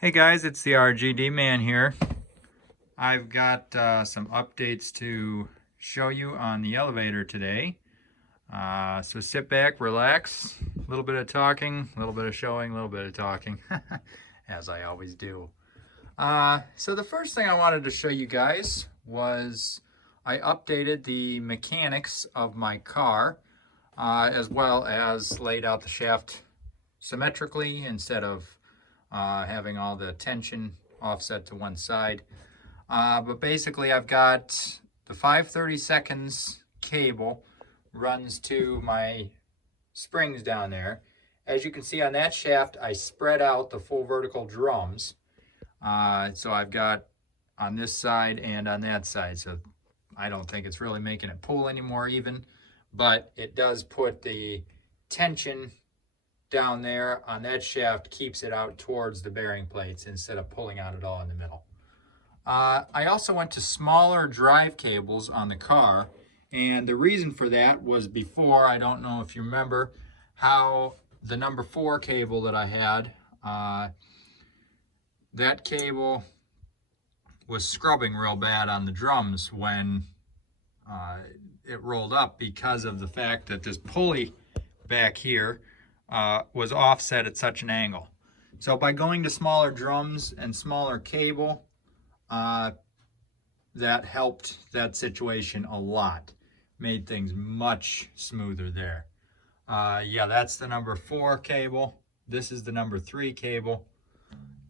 Hey guys, it's the RGD man here. I've got some updates to show you on the elevator today. So sit back, relax, a little bit of talking, a little bit of showing, a little bit of talking, as I always do. So the first thing I wanted to show you guys was I updated the mechanics of my car, as well as laid out the shaft symmetrically instead of having all the tension offset to one side. But basically I've got the 5/32 cable runs to my springs down there. As you can see on that shaft, I spread out the full vertical drums. So I've got on this side and on that side. So I don't think it's really making it pull anymore even, but it does put the tension down there on that shaft, keeps it out towards the bearing plates instead of pulling out it all in the middle. I also went to smaller drive cables on the car, and the reason for that was before, I don't know if you remember, how the number 4 cable that I had, that cable was scrubbing real bad on the drums when it rolled up because of the fact that this pulley back here was offset at such an angle. So by going to smaller drums and smaller cable, that helped that situation a lot. Made things much smoother there. Yeah, that's the number 4 cable. This is the number 3 cable.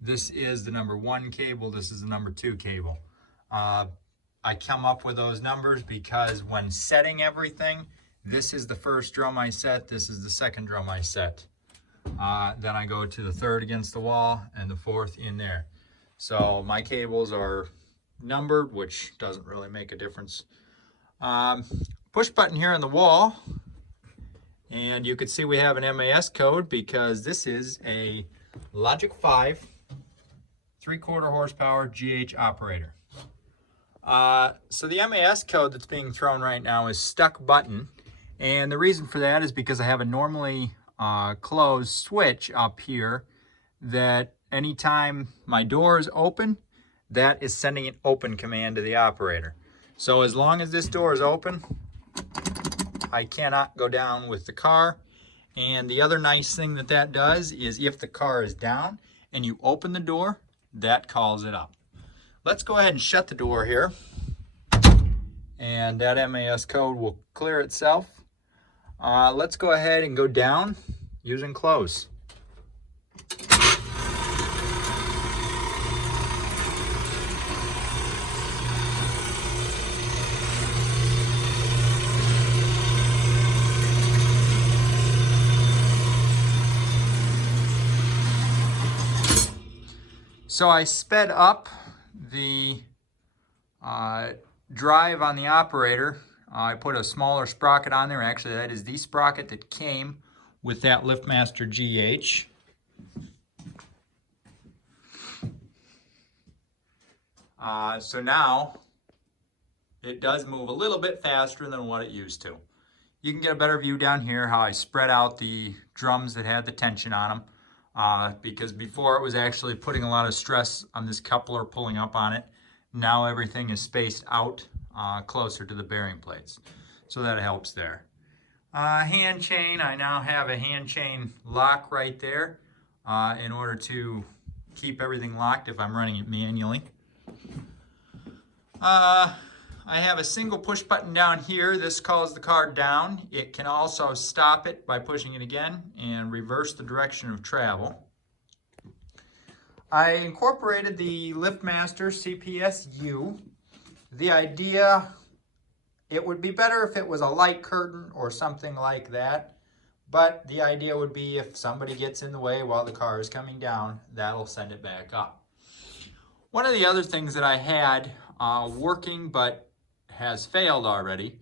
This is the number 1 cable. This is the number 2 cable. I come up with those numbers because when setting everything, this is the first drum I set, this is the second drum I set. Then I go to the third against the wall and the fourth in there. So my cables are numbered, which doesn't really make a difference. Push button here on the wall, and you can see we have an MAS code because this is a Logic 5 3/4 horsepower GH operator. So the MAS code that's being thrown right now is stuck button, and the reason for that is because I have a normally closed switch up here that anytime my door is open, that is sending an open command to the operator. So as long as this door is open, I cannot go down with the car. And the other nice thing that that does is if the car is down and you open the door, that calls it up. Let's go ahead and shut the door here, and that MAS code will clear itself. Let's go ahead and go down using close. So I sped up the drive on the operator. I put a smaller sprocket on there. Actually, that is the sprocket that came with that LiftMaster GH. So now it does move a little bit faster than what it used to. You can get a better view down here how I spread out the drums that had the tension on them. Because before it was actually putting a lot of stress on this coupler pulling up on it. Now everything is spaced out closer to the bearing plates. So that helps there. Hand chain, I now have a hand chain lock right there in order to keep everything locked if I'm running it manually. I have a single push button down here. This calls the car down. It can also stop it by pushing it again and reverse the direction of travel. I incorporated the LiftMaster CPS-U. The idea, it would be better if it was a light curtain or something like that, but the idea would be if somebody gets in the way while the car is coming down, that'll send it back up. One of the other things that I had working but has failed already,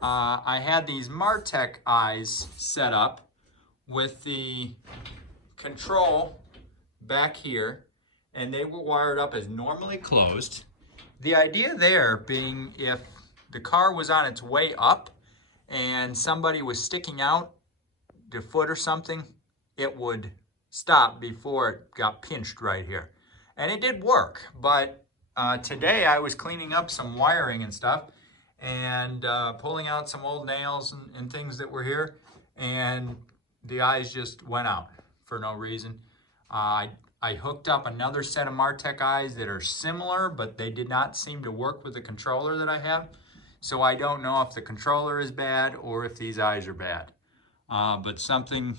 I had these Martech eyes set up with the control back here, and they were wired up as normally closed. The idea there being if the car was on its way up and somebody was sticking out the foot or something, it would stop before it got pinched right here. And it did work, but today I was cleaning up some wiring and stuff and pulling out some old nails and things that were here, and the eyes just went out for no reason. I hooked up another set of Martech eyes that are similar, but they did not seem to work with the controller that I have. So I don't know if the controller is bad or if these eyes are bad. But something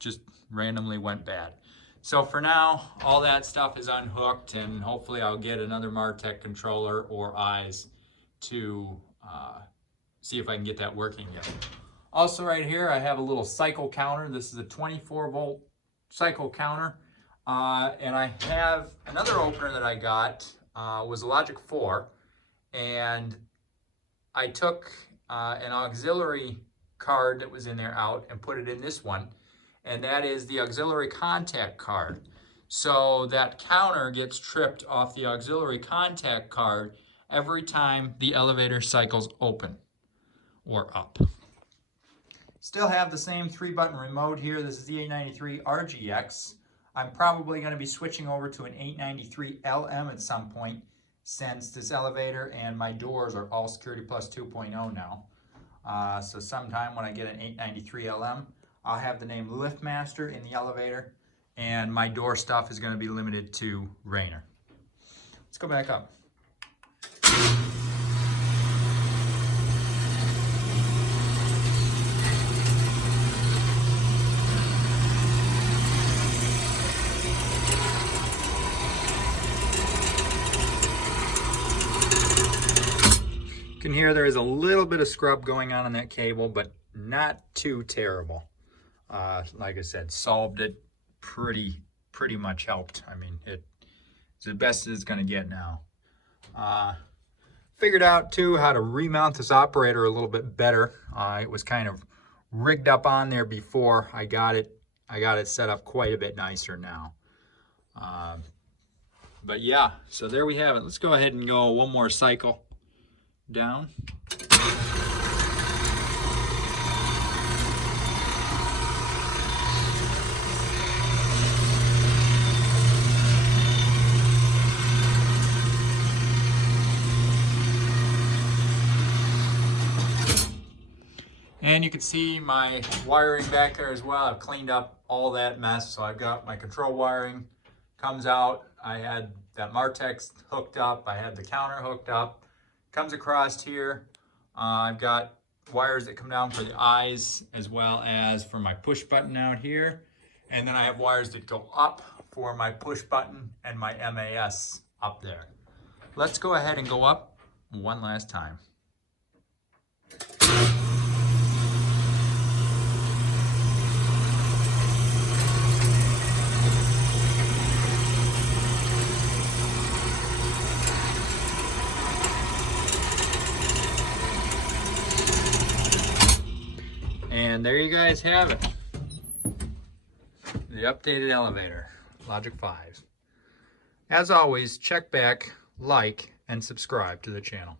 just randomly went bad. So for now, all that stuff is unhooked, and hopefully I'll get another Martech controller or eyes to see if I can get that working again. Also right here, I have a little cycle counter. This is a 24-volt cycle counter. And I have another opener that I got, was a Logic 4, and I took an auxiliary card that was in there out and put it in this one, and that is the auxiliary contact card. So that counter gets tripped off the auxiliary contact card every time the elevator cycles open or up. Still have the same 3-button remote here. This is the 893 RGX. I'm probably going to be switching over to an 893 LM at some point, since this elevator and my doors are all Security Plus 2.0 now. So sometime when I get an 893 LM, I'll have the name LiftMaster in the elevator, and my door stuff is going to be limited to Rainer. Let's go back up. You can hear there is a little bit of scrub going on that cable, but not too terrible. Like I said, solved it, pretty much helped. I mean, it's the best it's going to get now. Figured out too how to remount this operator a little bit better. It was kind of rigged up on there before. I got it set up quite a bit nicer now. But yeah, so there we have it. Let's go ahead and go one more cycle down. And you can see my wiring back there as well. I've cleaned up all that mess. So I've got my control wiring comes out. I had that Martech hooked up. I had the counter hooked up. Comes across here. I've got wires that come down for the eyes as well as for my push button out here. And then I have wires that go up for my push button and my MAS up there. Let's go ahead and go up one last time. And there you guys have it. The updated elevator, Logic 5. As always, check back, like, and subscribe to the channel.